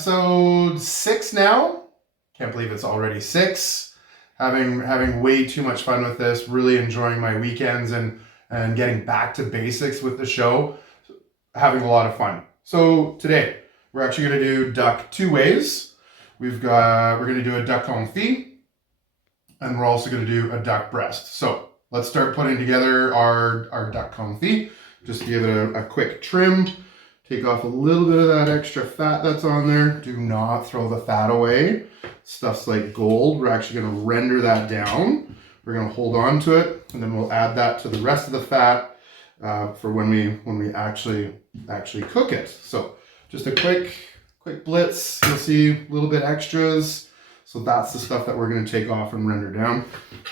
episode 6 now. Can't believe it's already 6. Having way too much fun with this, really enjoying my weekends and getting back to basics with the show. Having a lot of fun. So today, we're actually going to do duck 2 ways. We're going to do a duck confit, and we're also going to do a duck breast. So let's start putting together our duck confit. Just give it a quick trim. Take off a little bit of that extra fat that's on there. Do not throw the fat away. Stuff's like gold. We're actually going to render that down. We're going to hold on to it, and then we'll add that to the rest of the fat for when we actually cook it. So just a quick blitz. You'll see a little bit extras. So that's the stuff that we're going to take off and render down,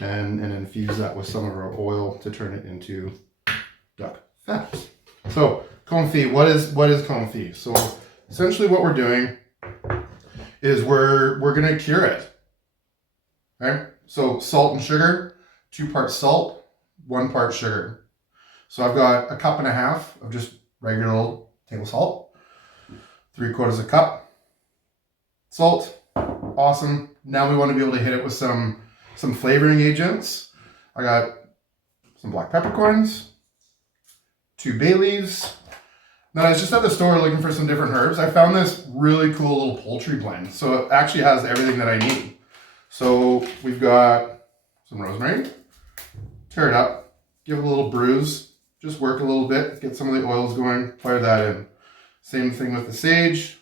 and infuse that with some of our oil to turn it into duck fat. So confit, what is confit? So essentially what we're doing is we're going to cure it. Okay? So salt and sugar, 2 parts salt, 1 part sugar. So I've got a 1.5 cups of just regular old table salt, 3/4 cup salt. Awesome. Now we want to be able to hit it with some flavoring agents. I got some black peppercorns, 2 bay leaves. Now I was just at the store looking for some different herbs. I found this really cool little poultry blend. So it actually has everything that I need. So we've got some rosemary. Tear it up, give it a little bruise, just work a little bit, get some of the oils going, fire that in. Same thing with the sage.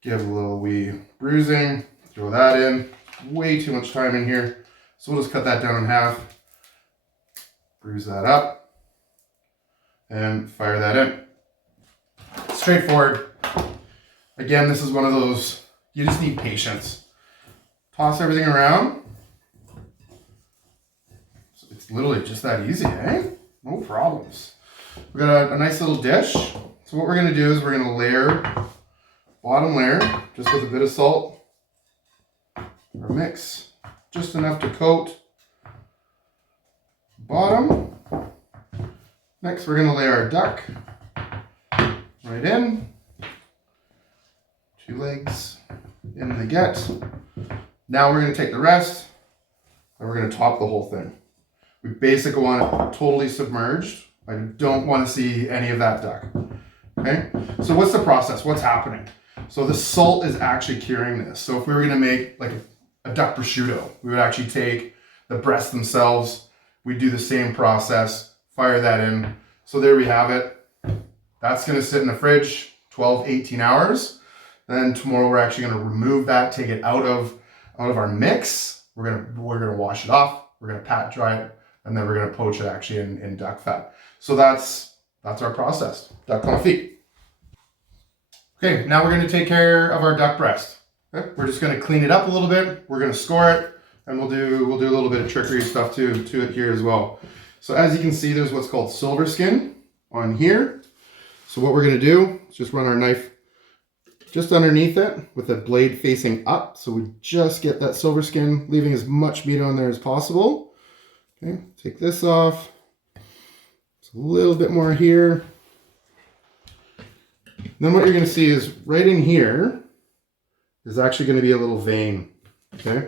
Give a little wee bruising, throw that in. Way too much time in here. So we'll just cut that down in half, bruise that up, and fire that in. Straightforward. Again, this is one of those, you just need patience. Toss everything around. So it's literally just that easy, eh? No problems. We've got a nice little dish. So what we're going to do is we're going to layer, bottom layer, just with a bit of salt, or mix, just enough to coat bottom. Next, we're going to lay our duck right in. 2 legs in the get. Now we're going to take the rest and we're going to top the whole thing. We basically want it totally submerged. I don't want to see any of that duck. Okay? So what's the process? What's happening? So the salt is actually curing this. So if we were going to make like a duck prosciutto, we would actually take the breasts themselves. We do the same process, fire that in. So there we have it. That's going to sit in the fridge 12, 18 hours. Then tomorrow we're actually going to remove that, take it out of our mix. We're going to wash it off. We're going to pat dry it, and then we're going to poach it actually in duck fat. So that's our process, duck confit. Okay, now we're going to take care of our duck breast. Okay? We're just going to clean it up a little bit. We're going to score it, and we'll do a little bit of trickery stuff to it here as well. So as you can see, there's what's called silver skin on here. So what we're going to do is just run our knife just underneath it with the blade facing up. So we just get that silver skin, leaving as much meat on there as possible. Okay, take this off. It's a little bit more here. Then what you're going to see is right in here is actually going to be a little vein. Okay,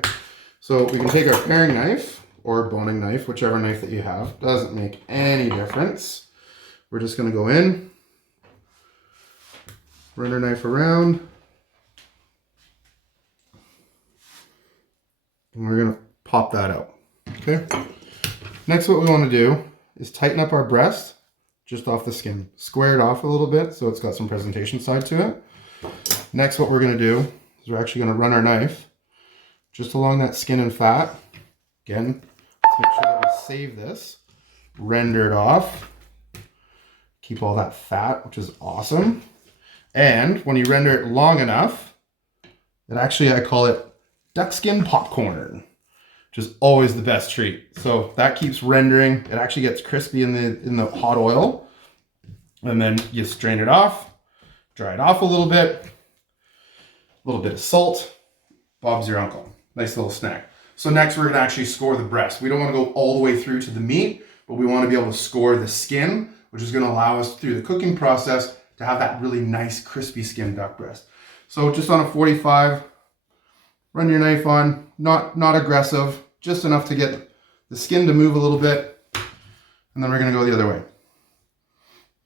so we can take our paring knife or boning knife, whichever knife that you have. Doesn't make any difference. We're just going to go in. Run our knife around, and we're going to pop that out. Okay. Next, what we want to do is tighten up our breast just off the skin. Square it off a little bit so it's got some presentation side to it. Next, what we're going to do is we're actually going to run our knife just along that skin and fat. Again, let's make sure that we save this. Render it off. Keep all that fat, which is awesome. And when you render it long enough, it actually, I call it duck skin popcorn, which is always the best treat. So that keeps rendering. It actually gets crispy in the hot oil. And then you strain it off, dry it off a little bit of salt. Bob's your uncle. Nice little snack. So next we're going to actually score the breast. We don't want to go all the way through to the meat, but we want to be able to score the skin, which is going to allow us through the cooking process to have that really nice crispy skin duck breast. So just on a 45, run your knife on, not aggressive, just enough to get the skin to move a little bit. And then we're gonna go the other way.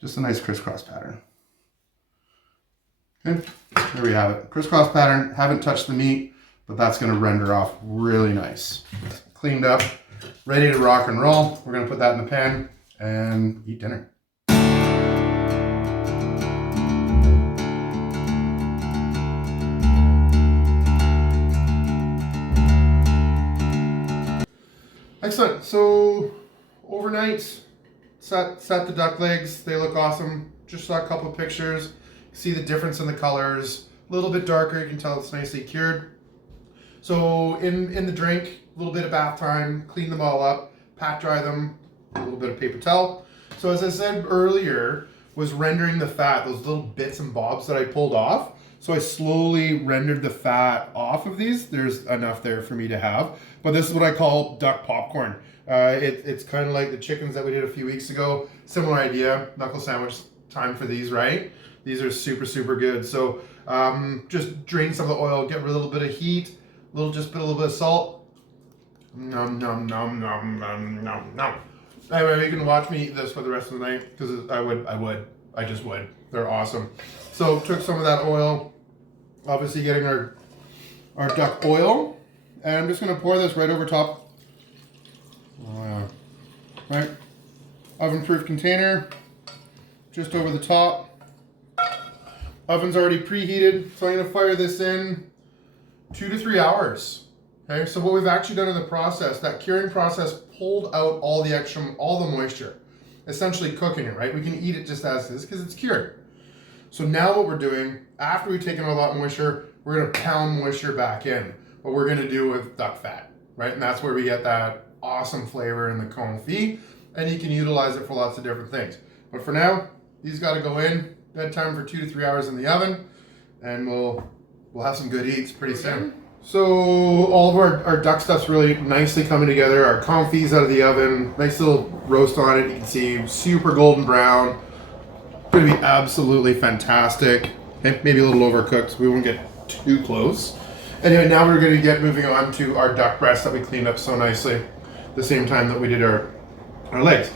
Just a nice crisscross pattern. Okay, there we have it. Crisscross pattern, haven't touched the meat, but that's gonna render off really nice. Cleaned up, ready to rock and roll. We're gonna put that in the pan and eat dinner. Excellent. So overnight, set the duck legs. They look awesome. Just saw a couple of pictures. See the difference in the colors. A little bit darker. You can tell it's nicely cured. So in the drink, a little bit of bath time. Clean them all up. Pat dry them. A little bit of paper towel. So as I said earlier, was rendering the fat. Those little bits and bobs that I pulled off. So I slowly rendered the fat off of these. There's enough there for me to have. But this is what I call duck popcorn. It's kind of like the chickens that we did a few weeks ago. Similar idea, knuckle sandwich time for these, right? These are super, super good. So just drain some of the oil, get rid of a little bit of heat, just put a little bit of salt. Nom, nom, nom, nom, nom, nom, nom. Anyway, you can watch me eat this for the rest of the night because I just would. They're awesome. So took some of that oil, obviously getting our duck oil, and I'm just gonna pour this right over top. Right, oven-proof container, just over the top. Oven's already preheated, so I'm gonna fire this in 2 to 3 hours. Okay, so what we've actually done in the process, that curing process pulled out all the moisture, essentially cooking it, right? We can eat it just as is because it's cured. So now what we're doing, after we've taken out a lot of moisture, we're gonna pound moisture back in. What we're gonna do with duck fat, right? And that's where we get that awesome flavor in the confit, and you can utilize it for lots of different things. But for now, these gotta go in, bedtime for 2 to 3 hours in the oven, and we'll have some good eats pretty soon. So all of our duck stuff's really nicely coming together. Our confit's out of the oven, nice little roast on it. You can see super golden brown. Gonna be absolutely fantastic. Okay, maybe a little overcooked, so we won't get too close. Anyway, now we're gonna get moving on to our duck breast that we cleaned up so nicely the same time that we did our legs.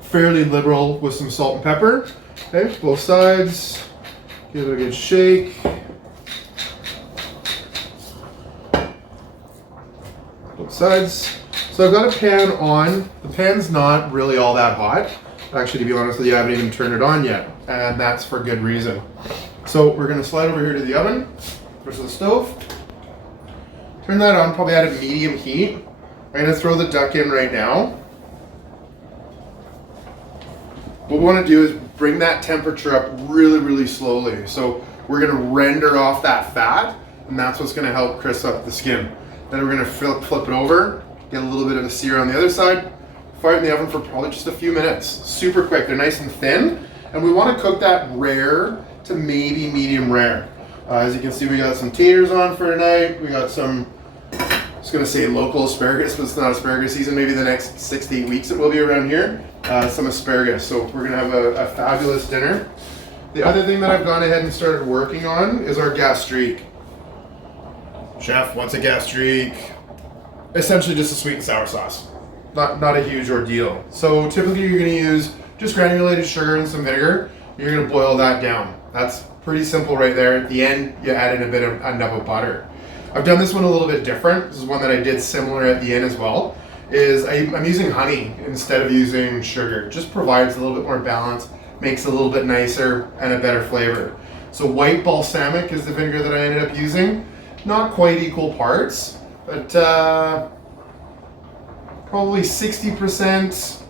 Fairly liberal with some salt and pepper. Okay, both sides. Give it a good shake. Both sides. So I've got a pan on. The pan's not really all that hot. Actually, to be honest with you, I haven't even turned it on yet, and that's for good reason. So we're gonna slide over here to the oven versus the stove. Turn that on, probably at a medium heat. I'm gonna throw the duck in right now. What we wanna do is bring that temperature up really, really slowly. So we're gonna render off that fat, and that's what's gonna help crisp up the skin. Then we're gonna flip it over, get a little bit of a sear on the other side, fire it in the oven for probably just a few minutes. Super quick, they're nice and thin, and we wanna cook that rare to maybe medium rare. As you can see, we got some taters on for tonight. We got some, I was gonna say local asparagus, but it's not asparagus season. Maybe the next 6 to 8 weeks it will be around here. Some asparagus, so we're gonna have a fabulous dinner. The other thing that I've gone ahead and started working on is our gastrique. Chef wants a gastrique. Essentially just a sweet and sour sauce. Not a huge ordeal. So typically you're gonna use just granulated sugar and some vinegar. You're gonna boil that down. That's pretty simple right there. At the end, you add in a nub of butter. I've done this one a little bit different. This is one that I did similar at the end as well. I'm using honey instead of using sugar. It just provides a little bit more balance, makes it a little bit nicer and a better flavor. So white balsamic is the vinegar that I ended up using. Not quite equal parts, but probably 60%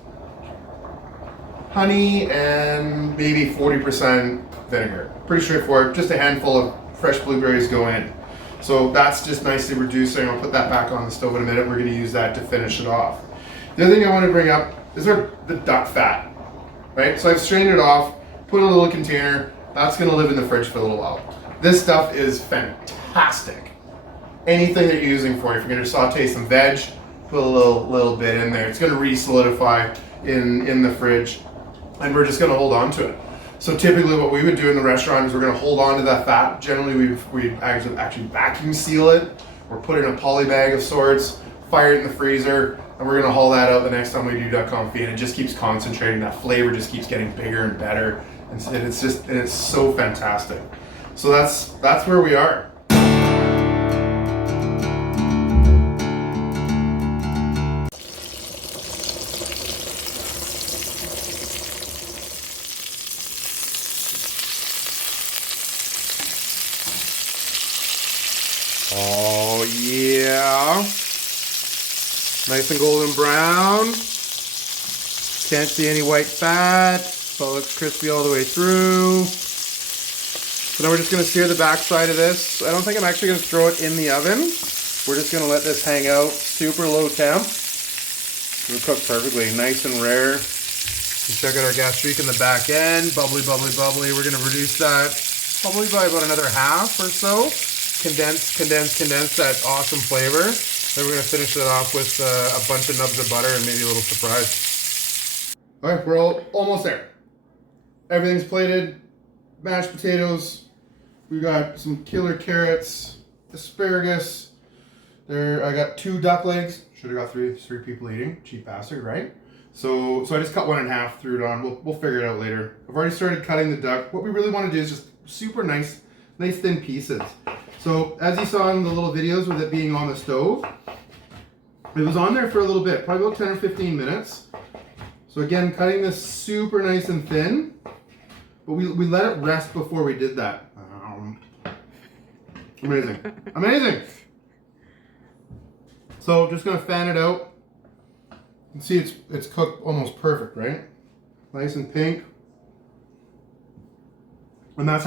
honey and maybe 40% vinegar. Pretty straightforward, just a handful of fresh blueberries go in. So that's just nicely reducing. I'll put that back on the stove in a minute. We're gonna use that to finish it off. The other thing I wanna bring up is the duck fat, right? So I've strained it off, put it in a little container. That's gonna live in the fridge for a little while. This stuff is fantastic. Anything that you're using for it, if you're gonna saute some veg, put a little bit in there. It's gonna re-solidify in the fridge, and we're just gonna hold on to it. So typically what we would do in the restaurant is we're going to hold on to that fat. Generally we actually vacuum seal it or put it in a poly bag of sorts, fire it in the freezer, and we're going to haul that out the next time we do duck confit. And it just keeps concentrating. That flavor just keeps getting bigger and better. And it's so fantastic. So that's where we are. Oh yeah. Nice and golden brown. Can't see any white fat. So it looks crispy all the way through. So now we're just going to sear the back side of this. I don't think I'm actually going to throw it in the oven. We're just going to let this hang out. Super low temp. It'll cook perfectly. Nice and rare. You check out our gastrique in the back end. Bubbly, bubbly, bubbly. We're going to reduce that probably by about another half or so. Condense that awesome flavor. Then we're going to finish it off with a bunch of nubs of butter and maybe a little surprise. All right, we're almost there. Everything's plated. Mashed potatoes. We got some killer carrots, asparagus. There, I got 2 duck legs. Should have got three people eating. Cheap bastard, right? So I just cut one in half, threw it on. We'll figure it out later. I've already started cutting the duck. What we really want to do is just super nice thin pieces. So as you saw in the little videos with it being on the stove, it was on there for a little bit, probably about 10 or 15 minutes. So again, cutting this super nice and thin, but we let it rest before we did that. Amazing, amazing. So just gonna fan it out. You can see it's cooked almost perfect, right? Nice and pink. And that's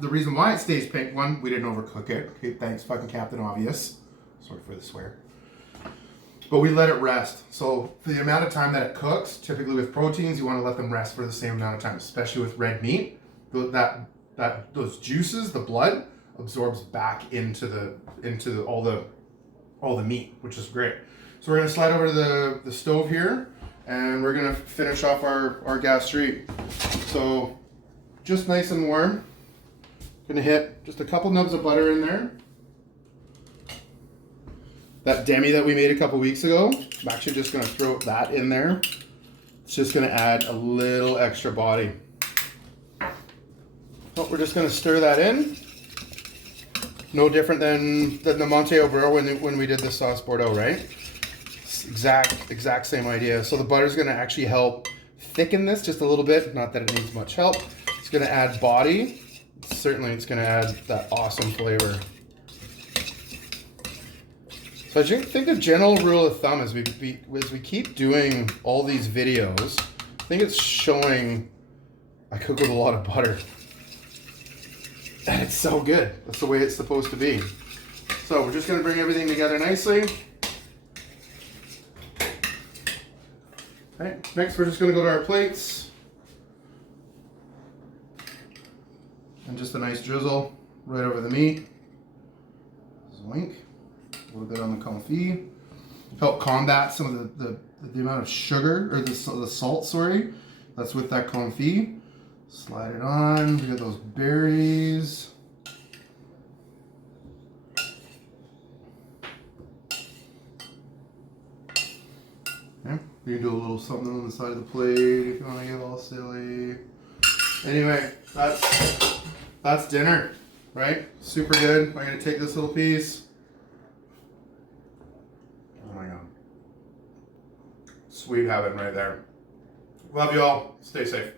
the reason why it stays pink. One, we didn't overcook it. Okay, thanks fucking Captain Obvious. Sorry for the swear. But we let it rest. So for the amount of time that it cooks, typically with proteins, you want to let them rest for the same amount of time, especially with red meat. Those juices, the blood, absorbs back into all the meat, which is great. So we're gonna slide over to the stove here, and we're gonna finish off our gastrique. So just nice and warm. Gonna hit just a couple nubs of butter in there. That demi that we made a couple weeks ago, I'm actually just gonna throw that in there. It's just gonna add a little extra body. Well, we're just gonna stir that in. No different than the Monte Obrero when we did the sauce Bordeaux, right? Exact same idea. So the butter's gonna actually help thicken this just a little bit. Not that it needs much help. It's gonna add body. Certainly it's gonna add that awesome flavor. So I think the general rule of thumb is as we keep doing all these videos, I think it's showing I cook with a lot of butter. And it's so good. That's the way it's supposed to be. So we're just gonna bring everything together nicely. Right, next we're just gonna go to our plates. And just a nice drizzle right over the meat. Zoink. A little bit on the confit. Help combat some of the amount of sugar, or the salt, sorry, that's with that confit. Slide it on. We got those berries. Okay. You can do a little something on the side of the plate if you want to get all silly. Anyway, that's dinner, right? Super good. I'm gonna take this little piece. Oh my god. Sweet heaven right there. Love you all. Stay safe.